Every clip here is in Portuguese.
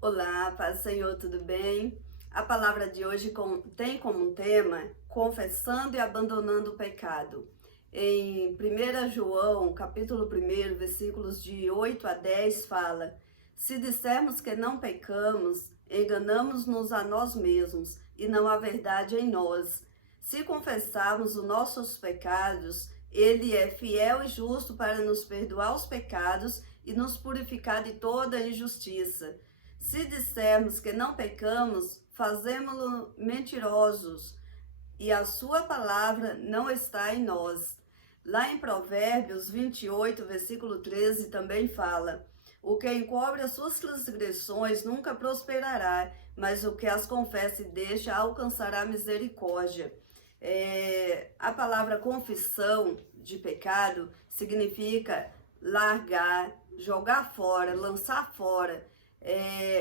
Olá, paz do Senhor, tudo bem? A palavra de hoje tem como tema confessando e abandonando o pecado. Em 1 João, capítulo 1, versículos de 8 a 10, fala: Se dissermos que não pecamos, enganamos-nos a nós mesmos e não há verdade em nós. Se confessarmos os nossos pecados, Ele é fiel e justo para nos perdoar os pecados e nos purificar de toda injustiça. Se dissermos que não pecamos, fazemo-lo mentirosos, e a sua palavra não está em nós. Lá em Provérbios 28, versículo 13, também fala: O que encobre as suas transgressões nunca prosperará, mas o que as confessa e deixa alcançará misericórdia. A palavra confissão de pecado significa largar, jogar fora, lançar fora,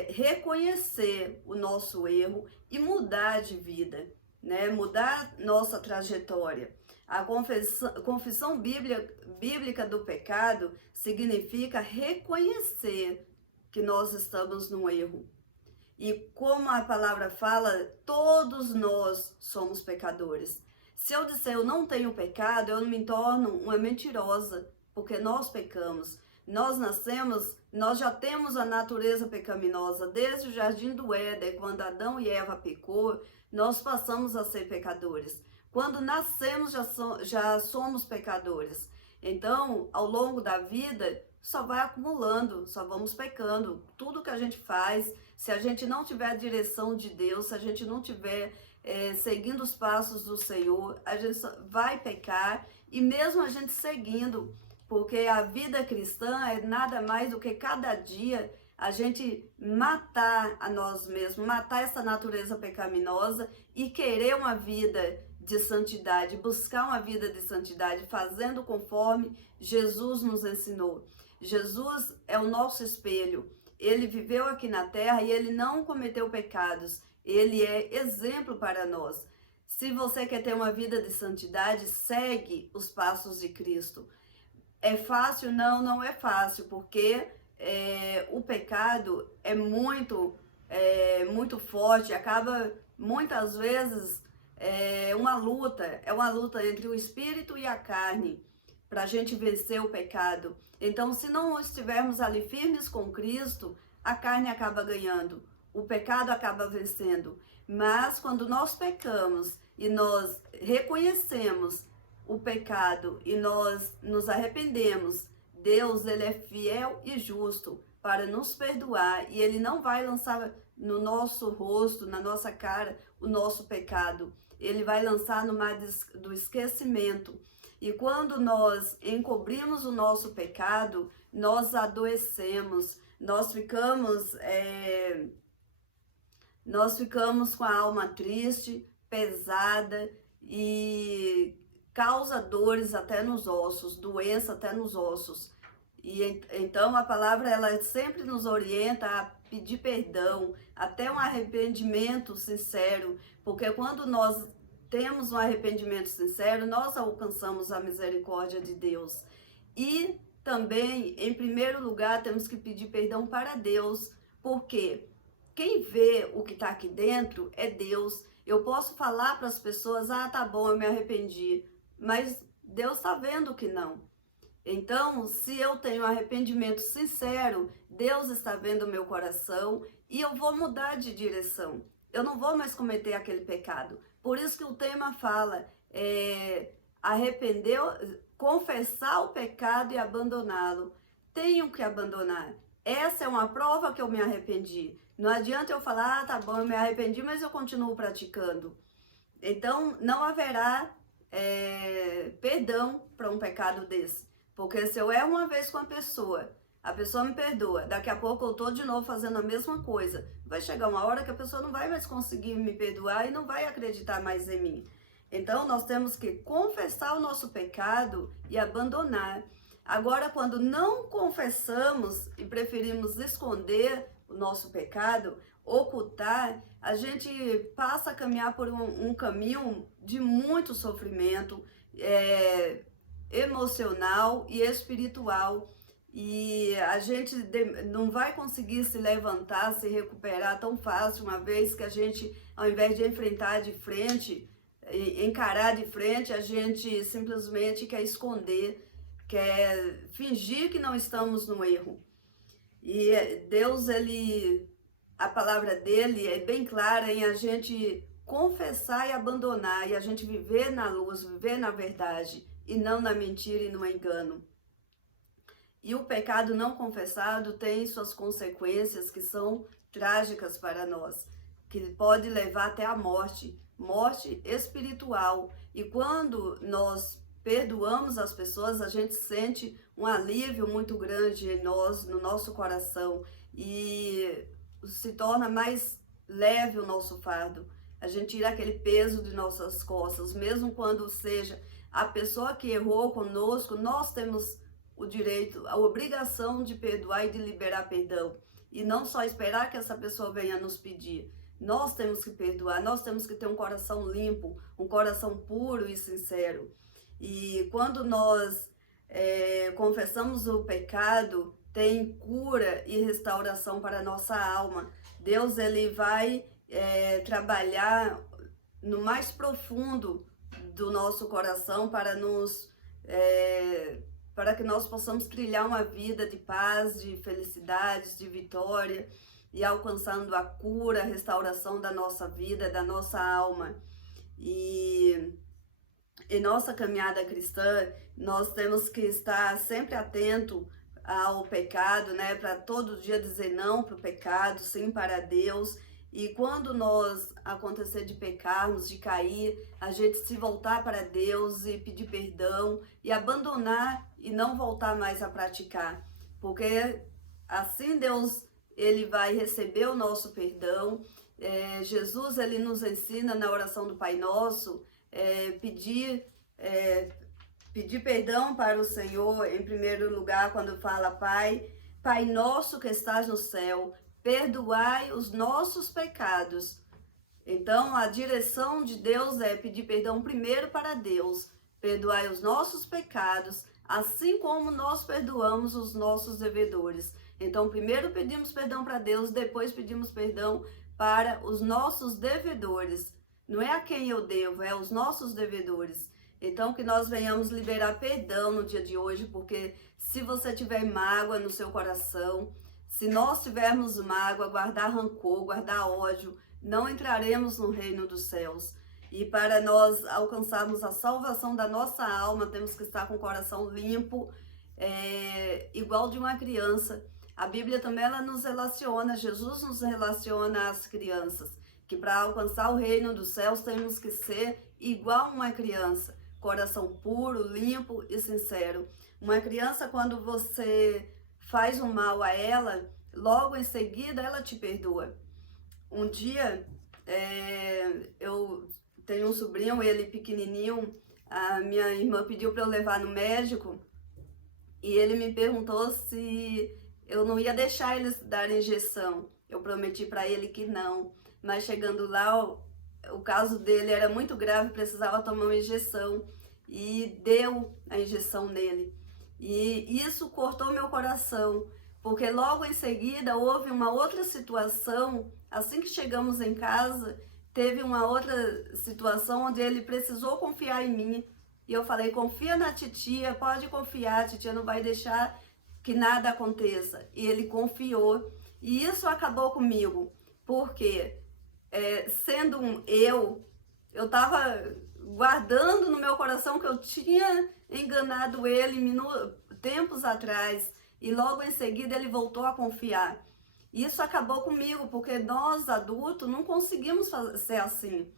reconhecer o nosso erro e mudar de vida, né? Mudar nossa trajetória. A confissão bíblica do pecado significa reconhecer que nós estamos no erro. E como a palavra fala, todos nós somos pecadores. Se eu disser eu não tenho pecado, eu me torno uma mentirosa, porque nós pecamos. Nós nascemos, nós já temos a natureza pecaminosa. Desde o jardim do Éden, quando Adão e Eva pecou, nós passamos a ser pecadores. Quando nascemos, já somos pecadores. Então, ao longo da vida, só vai acumulando, só vamos pecando. Tudo que a gente faz, se a gente não tiver a direção de Deus, se a gente não tiver seguindo os passos do Senhor, a gente vai pecar. E mesmo a gente seguindo, porque a vida cristã é nada mais do que cada dia a gente matar a nós mesmos, matar essa natureza pecaminosa e querer uma vida de santidade, buscar uma vida de santidade, fazendo conforme Jesus nos ensinou. Jesus é o nosso espelho. Ele viveu aqui na terra e ele não cometeu pecados. Ele é exemplo para nós. Se você quer ter uma vida de santidade, segue os passos de Cristo. É fácil? Não, não é fácil, porque o pecado é muito forte, acaba muitas vezes é uma luta entre o espírito e a carne, para a gente vencer o pecado. Então, se não estivermos ali firmes com Cristo, a carne acaba ganhando, o pecado acaba vencendo. Mas quando nós pecamos e nós reconhecemos o pecado e nós nos arrependemos, Deus, ele é fiel e justo para nos perdoar e ele não vai lançar no nosso rosto, na nossa cara, o nosso pecado. Ele vai lançar no mar do esquecimento. E quando nós encobrimos o nosso pecado, nós adoecemos, nós ficamos com a alma triste, pesada e causa dores até nos ossos, doença até nos ossos. E então a palavra ela sempre nos orienta a pedir perdão, até um arrependimento sincero, porque quando nós temos um arrependimento sincero, nós alcançamos a misericórdia de Deus. E também, em primeiro lugar, temos que pedir perdão para Deus, porque quem vê o que está aqui dentro é Deus. Eu posso falar para as pessoas, ah, tá bom, eu me arrependi, mas Deus está vendo que não. Então, se eu tenho arrependimento sincero, Deus está vendo o meu coração e eu vou mudar de direção. Eu não vou mais cometer aquele pecado. Por isso que o tema fala, arrepender, confessar o pecado e abandoná-lo. Tenho que abandonar. Essa é uma prova que eu me arrependi. Não adianta eu falar, ah, tá bom, eu me arrependi, mas eu continuo praticando. Então, não haverá perdão para um pecado desse. Porque se eu erro uma vez com a pessoa me perdoa, daqui a pouco eu tô de novo fazendo a mesma coisa. Vai chegar uma hora que a pessoa não vai mais conseguir me perdoar e não vai acreditar mais em mim. Então nós temos que confessar o nosso pecado e abandonar. Agora, quando não confessamos e preferimos esconder o nosso pecado, ocultar, a gente passa a caminhar por um caminho de muito sofrimento, emocional e espiritual. e a gente não vai conseguir se levantar, se recuperar tão fácil, uma vez que a gente, ao invés de enfrentar de frente, encarar de frente, a gente simplesmente quer esconder, quer fingir que não estamos no erro. E Deus, a palavra dele é bem clara em a gente confessar e abandonar, e a gente viver na luz, viver na verdade, e não na mentira e no engano. E o pecado não confessado tem suas consequências que são trágicas para nós, que pode levar até a morte, morte espiritual. E quando nós perdoamos as pessoas, a gente sente um alívio muito grande em nós, no nosso coração, e se torna mais leve o nosso fardo. A gente tira aquele peso de nossas costas, mesmo quando seja a pessoa que errou conosco, nós temos o direito, a obrigação de perdoar e de liberar perdão. E não só esperar que essa pessoa venha nos pedir. Nós temos que perdoar, nós temos que ter um coração limpo, um coração puro e sincero. E quando nós confessamos o pecado, tem cura e restauração para a nossa alma. Deus, ele vai trabalhar no mais profundo do nosso coração para para que nós possamos trilhar uma vida de paz, de felicidades, de vitória, e alcançando a cura, a restauração da nossa vida, da nossa alma. E em nossa caminhada cristã, nós temos que estar sempre atento ao pecado, né? Para todo dia dizer não para o pecado, sim para Deus. E quando nós acontecer de pecarmos, de cair, a gente se voltar para Deus e pedir perdão e abandonar e não voltar mais a praticar. Porque assim Deus, ele vai receber o nosso perdão. Jesus, ele nos ensina na oração do Pai Nosso, pedir perdão para o Senhor, em primeiro lugar, quando fala: Pai nosso que estás no céu, perdoai os nossos pecados. Então, a direção de Deus é pedir perdão primeiro para Deus. Perdoai os nossos pecados, assim como nós perdoamos os nossos devedores. Então, primeiro pedimos perdão para Deus, depois pedimos perdão para os nossos devedores. Não é a quem eu devo, é os nossos devedores. Então, que nós venhamos liberar perdão no dia de hoje, porque se você tiver mágoa no seu coração, se nós tivermos mágoa, guardar rancor, guardar ódio, não entraremos no reino dos céus. E para nós alcançarmos a salvação da nossa alma, temos que estar com o coração limpo, igual de uma criança. A Bíblia também ela nos relaciona, Jesus nos relaciona às crianças, que para alcançar o reino dos céus temos que ser igual uma criança, coração puro, limpo e sincero. Uma criança, quando você faz um mal a ela, logo em seguida ela te perdoa. Um dia, eu tenho um sobrinho, ele pequenininho, a minha irmã pediu para eu levar no médico, e ele me perguntou se eu não ia deixar eles dar injeção. Eu prometi para ele que não, mas chegando lá, o caso dele era muito grave, precisava tomar uma injeção, e deu a injeção nele. E isso cortou meu coração, porque logo em seguida houve uma outra situação. Assim que chegamos em casa, teve uma outra situação onde ele precisou confiar em mim. E eu falei: confia na titia, pode confiar, a titia não vai deixar que nada aconteça. E ele confiou. E isso acabou comigo, porque sendo eu estava guardando no meu coração que eu tinha enganado ele tempos atrás, e logo em seguida ele voltou a confiar. Isso acabou comigo, porque nós adultos não conseguimos ser assim,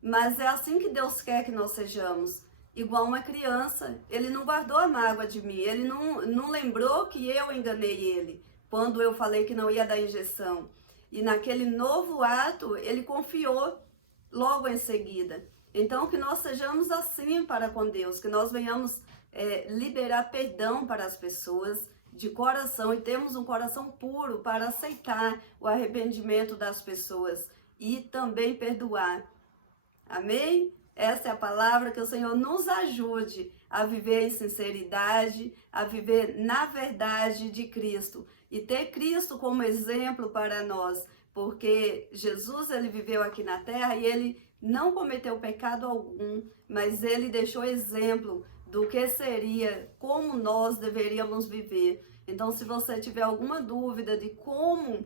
mas é assim que Deus quer que nós sejamos, igual uma criança. Ele não guardou a mágoa de mim, ele não lembrou que eu enganei ele quando eu falei que não ia dar injeção, e naquele novo ato ele confiou logo em seguida. Então, que nós sejamos assim para com Deus, que nós venhamos liberar perdão para as pessoas de coração, e temos um coração puro para aceitar o arrependimento das pessoas e também perdoar. Amém? Essa é a palavra, que o Senhor nos ajude a viver em sinceridade, a viver na verdade de Cristo e ter Cristo como exemplo para nós, porque Jesus ele viveu aqui na terra e ele não cometeu pecado algum, mas ele deixou exemplo do que seria, como nós deveríamos viver. Então, se você tiver alguma dúvida de como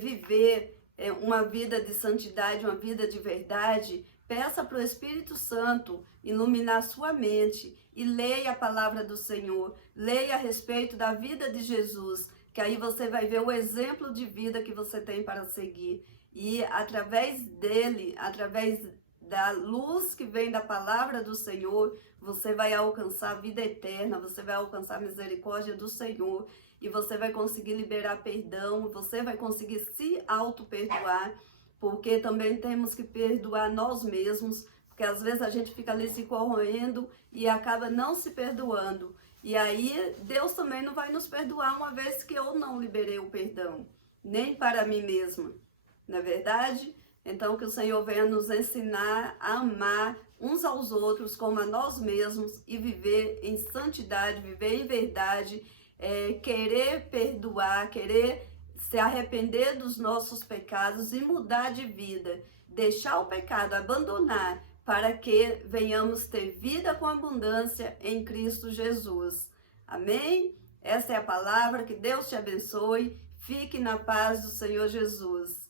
viver uma vida de santidade, uma vida de verdade, peça para o Espírito Santo iluminar sua mente e leia a palavra do Senhor, leia a respeito da vida de Jesus, que aí você vai ver o exemplo de vida que você tem para seguir. E através dele, através da luz que vem da palavra do Senhor, você vai alcançar a vida eterna, você vai alcançar a misericórdia do Senhor e você vai conseguir liberar perdão, você vai conseguir se auto-perdoar, porque também temos que perdoar nós mesmos, porque às vezes a gente fica ali se corroendo e acaba não se perdoando. E aí Deus também não vai nos perdoar uma vez que eu não liberei o perdão, nem para mim mesma, não é verdade? Então que o Senhor venha nos ensinar a amar uns aos outros como a nós mesmos e viver em santidade, viver em verdade, querer perdoar, querer se arrepender dos nossos pecados e mudar de vida, deixar o pecado, abandonar, para que venhamos ter vida com abundância em Cristo Jesus. Amém? Essa é a palavra, que Deus te abençoe, fique na paz do Senhor Jesus.